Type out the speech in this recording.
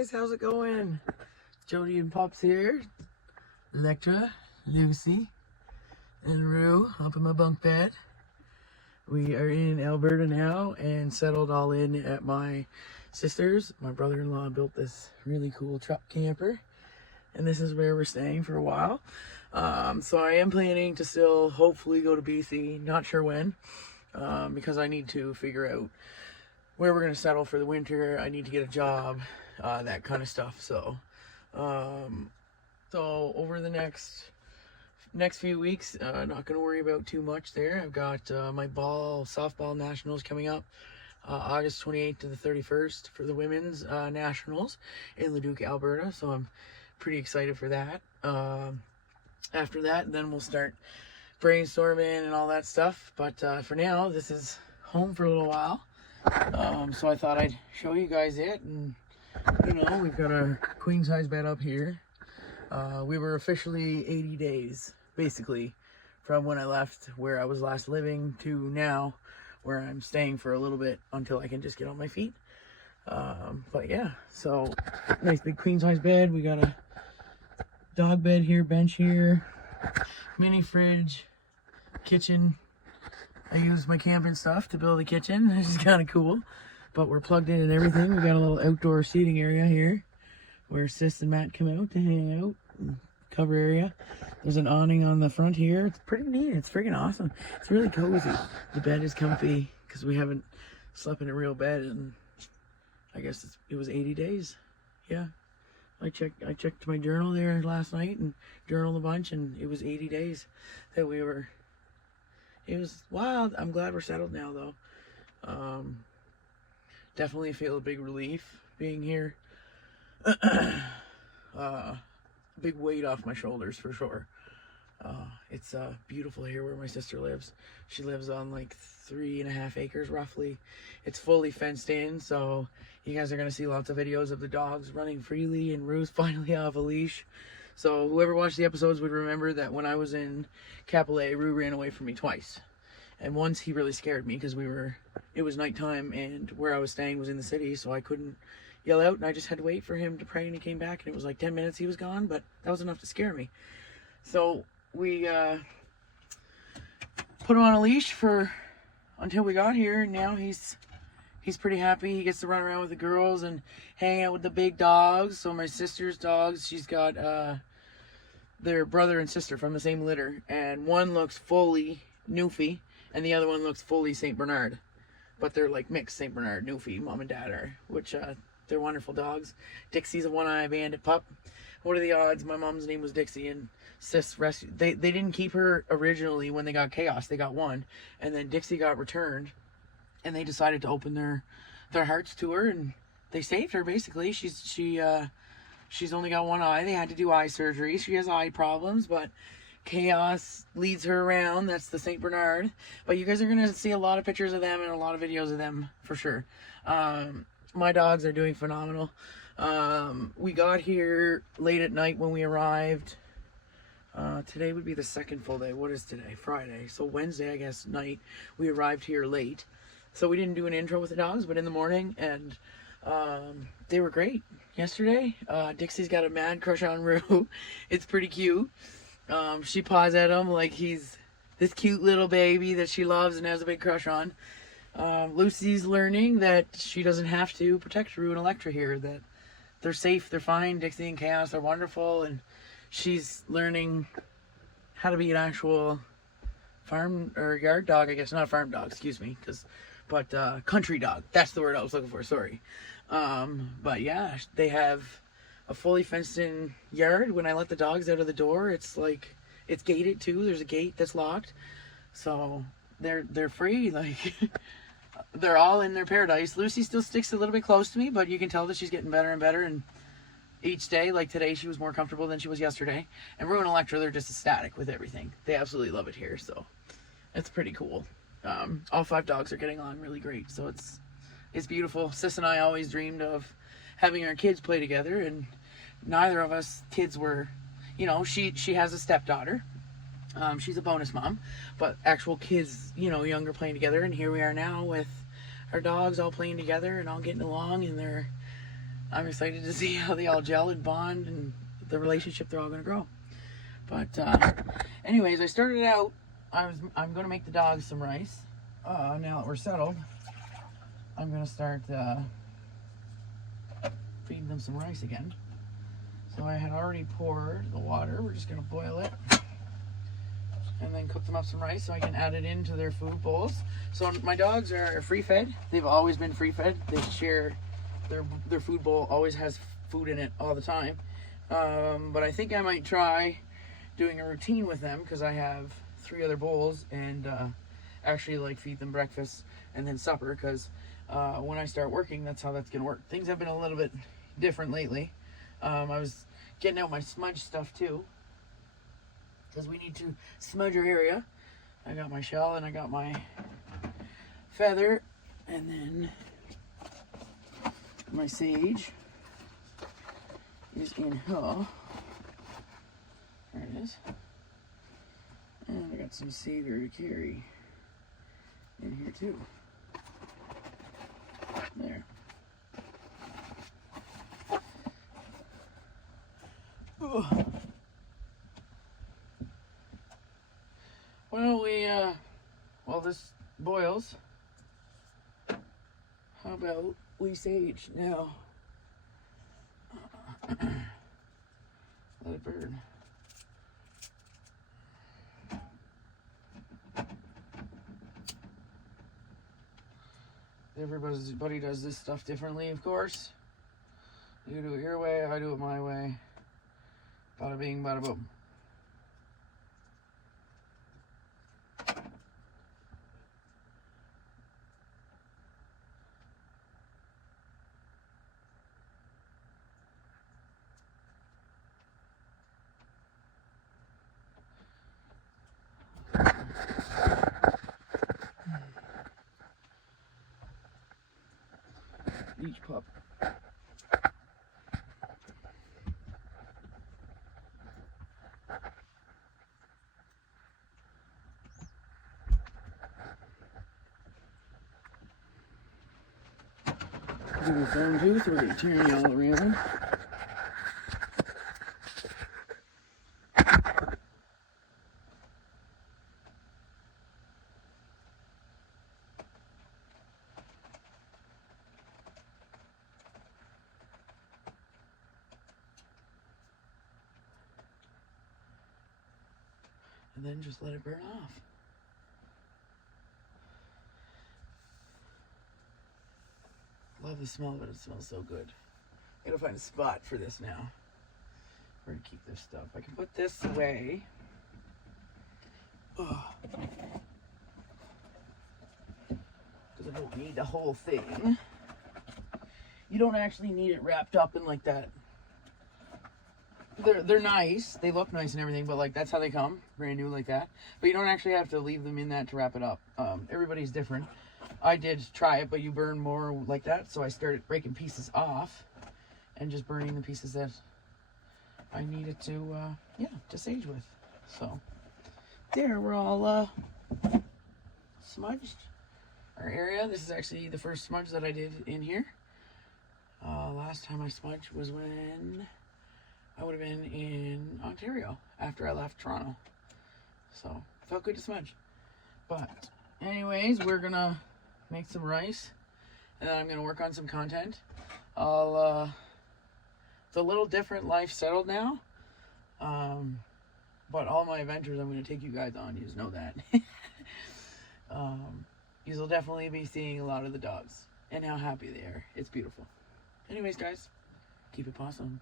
guys, how's it going? Jody and Pops here. Electra, Lucy, and Rue up in my bunk bed. We are in Alberta now and settled all in at my sister's. My brother-in-law built this really cool truck camper, and this is where we're staying for a while. So I am planning to still hopefully go to BC, not sure when, because I need to figure out where we're going to settle for the winter. I need to get a job, that kind of stuff. So over the next few weeks, not going to worry about too much there. I've got my softball nationals coming up August 28th to the 31st for the women's nationals in Leduc, Alberta. So I'm pretty excited for that. After that, then we'll start brainstorming and all that stuff. But for now, this is home for a little while. So I thought I'd show you guys it, and we've got our queen size bed up here. We were officially 80 days basically from when I left where I was last living to now where I'm staying for a little bit until I can just get on my feet. But yeah, so nice big queen size bed. We got a dog bed here, bench here, mini fridge, kitchen. I use my camping stuff to build a kitchen. This is kind of cool, but we're plugged in and everything. We got a little outdoor seating area here where Sis and Matt come out to hang out. Cover area. There's an awning on the front here. It's pretty neat. It's freaking awesome. It's really cozy. The bed is comfy because we haven't slept in a real bed in, I guess it was 80 days. Yeah. I checked my journal there last night and journaled a bunch, and it was 80 days that we were. It was wild. I'm glad we're settled now, though. Definitely feel a big relief being here. Big weight off my shoulders for sure. It's beautiful here where my sister lives. She lives on like 3.5 acres roughly. It's fully fenced in, so you guys are gonna see lots of videos of the dogs running freely, and Rue's finally off a leash. So whoever watched the episodes would remember that when I was in Capillet, Rue ran away from me twice. And once he really scared me because it was nighttime and where I was staying was in the city, so I couldn't yell out, and I just had to wait for him to pray, and he came back, and it was like 10 minutes he was gone, but that was enough to scare me. So we put him on a leash until we got here, and now he's pretty happy. He gets to run around with the girls and hang out with the big dogs. So my sister's dogs, she's got their brother and sister from the same litter, and one looks fully Newfie and the other one looks fully St. Bernard, but they're like mixed St. Bernard Newfie. Mom and dad are, which they're wonderful dogs. Dixie's a one-eye bandit pup. What are the odds? My mom's name was Dixie, and Sis rescued. They didn't keep her originally when they got Chaos. They got one, and then Dixie got returned, and they decided to open their hearts to her, and they saved her basically. She's only got one eye. They had to do eye surgery. She has eye problems, but Chaos leads her around. That's the St. Bernard. But you guys are gonna see a lot of pictures of them and a lot of videos of them for sure. My dogs are doing phenomenal. We got here late at night when we arrived. Today would be the second full day. What is today? Friday. So Wednesday, I guess, night, we arrived here late. So we didn't do an intro with the dogs, but in the morning, and they were great. Yesterday, Dixie's got a mad crush on Rue. It's pretty cute. She paws at him like he's this cute little baby that she loves and has a big crush on. Lucy's learning that she doesn't have to protect Rue and Electra here, that they're safe, they're fine. Dixie and Chaos are wonderful, and she's learning how to be an actual farm or yard dog, I guess. Not a farm dog, excuse me, but country dog. That's the word I was looking for, sorry. But yeah, they have a fully fenced in yard. When I let the dogs out of the door, it's like, it's gated too. There's a gate that's locked. So they're free, like they're all in their paradise. Lucy still sticks a little bit close to me, but you can tell that she's getting better and better, and each day, like today, she was more comfortable than she was yesterday. And Rue and Electra, they're just ecstatic with everything. They absolutely love it here, so it's pretty cool. All 5 dogs are getting on really great, so it's beautiful. Sis and I always dreamed of having our kids play together, and neither of us kids were, she has a stepdaughter. She's a bonus mom, but actual kids, younger, playing together. And here we are now with our dogs all playing together and all getting along, and I'm excited to see how they all gel and bond and the relationship they're all going to grow. But anyways, I started out, I'm going to make the dogs some rice. Now that we're settled, I'm going to start feeding them some rice again. So I had already poured the water. We're just going to boil it and then cook them up some rice so I can add it into their food bowls. So my dogs are free fed. They've always been free fed. They share their food bowl, always has food in it all the time. But I think I might try doing a routine with them because I have 3 other bowls, and actually like feed them breakfast and then supper, because when I start working, that's how that's gonna work. Things have been a little bit different lately. I was getting out my smudge stuff too, because we need to smudge our area. I got my shell and I got my feather, and then my sage is in here. There it is. And I got some cedar to carry in here too. There. Ugh. Well, while this boils, how about we sage now? Let it burn. Everybody does this stuff differently, of course. You do it your way, I do it my way. Bada bing, bada boom. Each pup. Do the phone tooth, or they tearing all around. And then just let it burn off. Love the smell of it. It smells so good. I gotta find a spot for this now. Where to keep this stuff. I can put this away. Because I don't need the whole thing. You don't actually need it wrapped up in like that. They're nice. They look nice and everything, but like that's how they come, brand new like that. But you don't actually have to leave them in that to wrap it up. Everybody's different. I did try it, but you burn more like that, so I started breaking pieces off and just burning the pieces that I needed to, to sage with. So there, we're all smudged our area. This is actually the first smudge that I did in here. Last time I smudged was when I would have been in Ontario after I left Toronto. So felt good to smudge. But anyways, we're gonna make some rice, and then I'm gonna work on some content. It's a little different life settled now, but all my adventures I'm gonna take you guys on. You just know that. You'll definitely be seeing a lot of the dogs and how happy they are. It's beautiful. Anyways, guys, keep it awesome.